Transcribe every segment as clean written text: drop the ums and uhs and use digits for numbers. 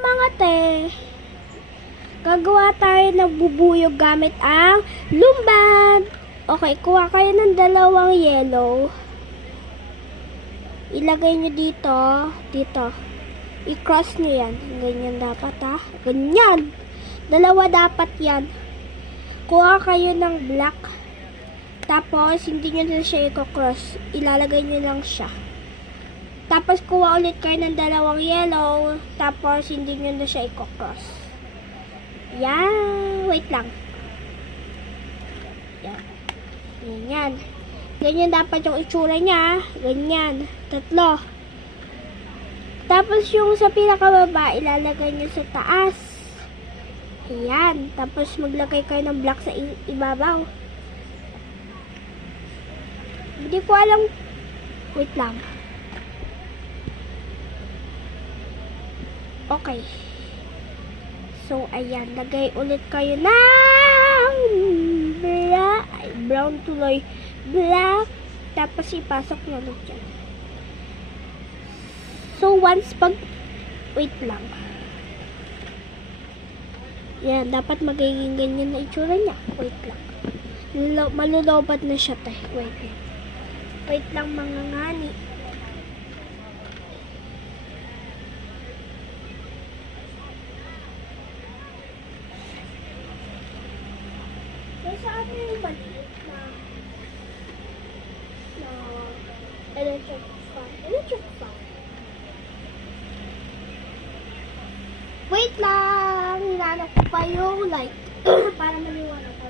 mga te. Gagawa tayo ng bubuyog gamit ang lumban. Okay, kuha kayo ng dalawang yellow. Ilagay nyo dito. Dito. I-cross nyo yan. Ganyan dapat ha. Ganyan. Dalawa dapat yan. Kuha kayo ng black. Tapos, hindi nyo na siya i-cross. Ilalagay nyo lang siya. Tapos, kuha ulit kayo ng dalawang yellow. Tapos, hindi nyo na siya i-cross. Yan. Wait lang. Yan. Ganyan. Ganyan dapat yung itsura niya. Ganyan. 3. Tapos, yung sa pinakababa, ilalagay nyo sa taas. Ayan. Tapos, maglagay kayo ng black sa ibabaw. Hindi ko alam. Wait lang. Okay. So, ayan. Lagay ulit kayo ng brown tuloy. Black. Tapos, ipasok nyo ulit dyan. So, once pag... Wait lang. Yan. Dapat magiging ganyan na itsura niya. Wait lang. Malulobad na siya, te. Wait lang. Wait lang, mga ngani. Saan yung maliit na electric fan? Electric fan. Wait lang! Hinanap ko pa yung light. Para maliwanag ko.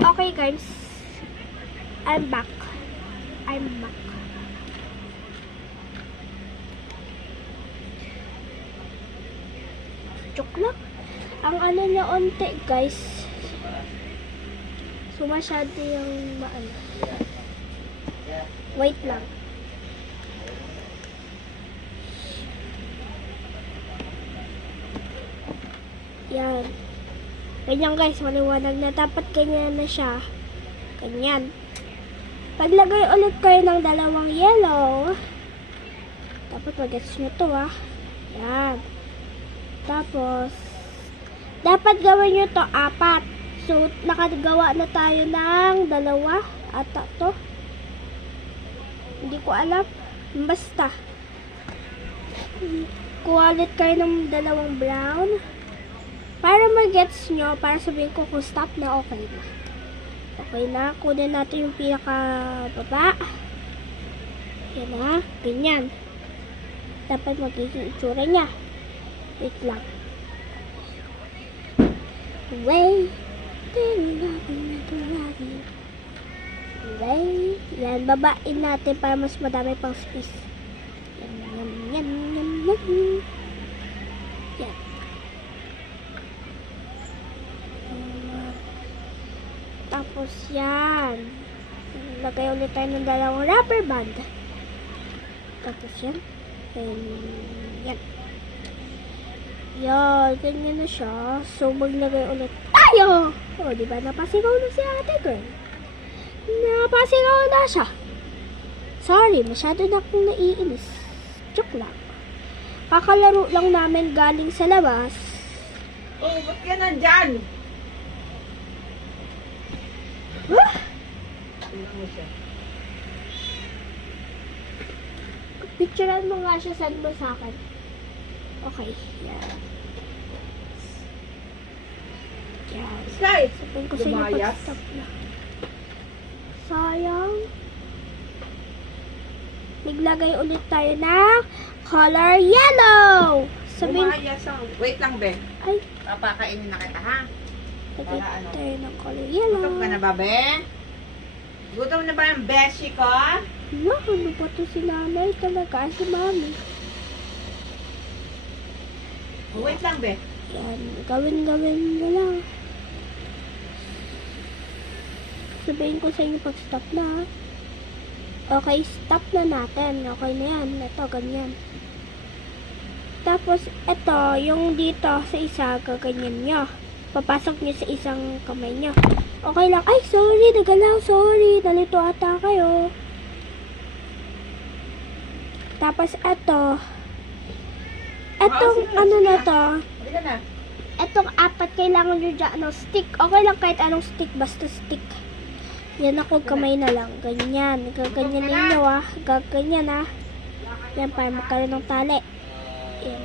Okay guys, I'm back. Joke lang. Ang ano niya onte guys. So masyado yung maano. Wait lang. Yan. Ganyan guys, maliwanag na. Dapat ganyan na siya. Ganyan. Paglagay ulit kayo ng dalawang yellow. Dapat mag-gets nyo to Yan. Tapos, dapat gawin nyo to 4. So, nakagawa na tayo ng 2. Ata to. Hindi ko alam. Basta. Kuha ulit kayo ng dalawang brown. Para mag-gets nyo, para sabihin ko kung stop na, okay na. Okay na. Kunin natin yung pinaka-baba. Yan na. Ganyan. Dapat magiging itsura niya. Wait lang. Wait. Wait. Yan. Babain natin para mas madami pang space. Yan. Yan. Tapos yan. Lagay ulit tayo ng dalawang rubber band. Tapos yan. Yan. Yan. Ganyan na siya. So, maglagay ulit tayo. O, diba? Napasigaw na si ate girl. Napasigaw na siya. Sorry, masyado na akong naiinis. Joke lang. Kakalaro lang namin galing sa labas. Oh, ba't ka nandyan? Tingnan mo siya. Picturean mo nga siya, send mo sa akin. Okay, yan. Yan. Sky! Sabihin ko sa inyo Lumayas? pag-stop na. Sayang. Naglagay ulit tayo ng color yellow. Sabihin, Lumayas ang... Wait lang, Ben. ay, Papakainin na kita, ha? lagay Para ano? tayo ng color yellow. Gutom ka na ba, Ben? Gutom na ba yung beshi ko? No, ano ba to si nanay talaga? Si mami. Wait lang, Ben. Yan, gawin mo lang. Sabihin ko sa inyo pag stop na. Okay, stop na natin. Okay na yan. Ito, ganyan. Tapos, ito, yung dito sa isa, gaganyan nyo. papasok nyo sa isang kamay nyo. Okay lang. Ay, sorry, nagalaw, sorry. Nalito ata kayo. Tapos, etong ano na to, Halika na. etong apat, kailangan nyo dyan, stick. Okay lang kahit anong stick, basta stick. Yan ako, kamay na lang. Ganyan. Gaganyan ninyo Gaganyan Yan, para magkaroon ng tali. Yan.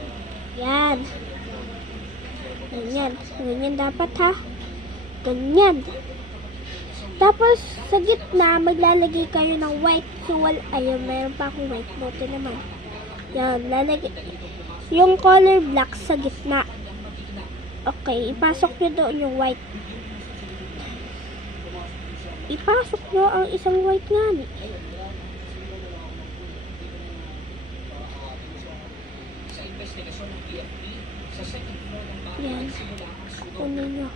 Yan. Ganyan. Ganyan dapat Ganyan. Tapos, sa gitna, maglalagay kayo ng white. So, ayun, mayroon pa akong white. Buti naman. Yan, lalagay. Yung color black sa gitna. Okay, ipasok nyo doon yung white. Ipasok nyo ang isang white nga ni. Yan. Kunin nyo.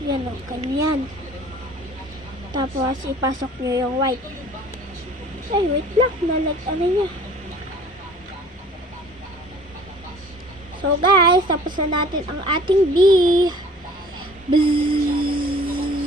Yan o, ganyan. Tapos, ipasok nyo yung white. Ay, wait lang. Ano niya. So, guys, tapos na natin ang ating bee. Bzzz.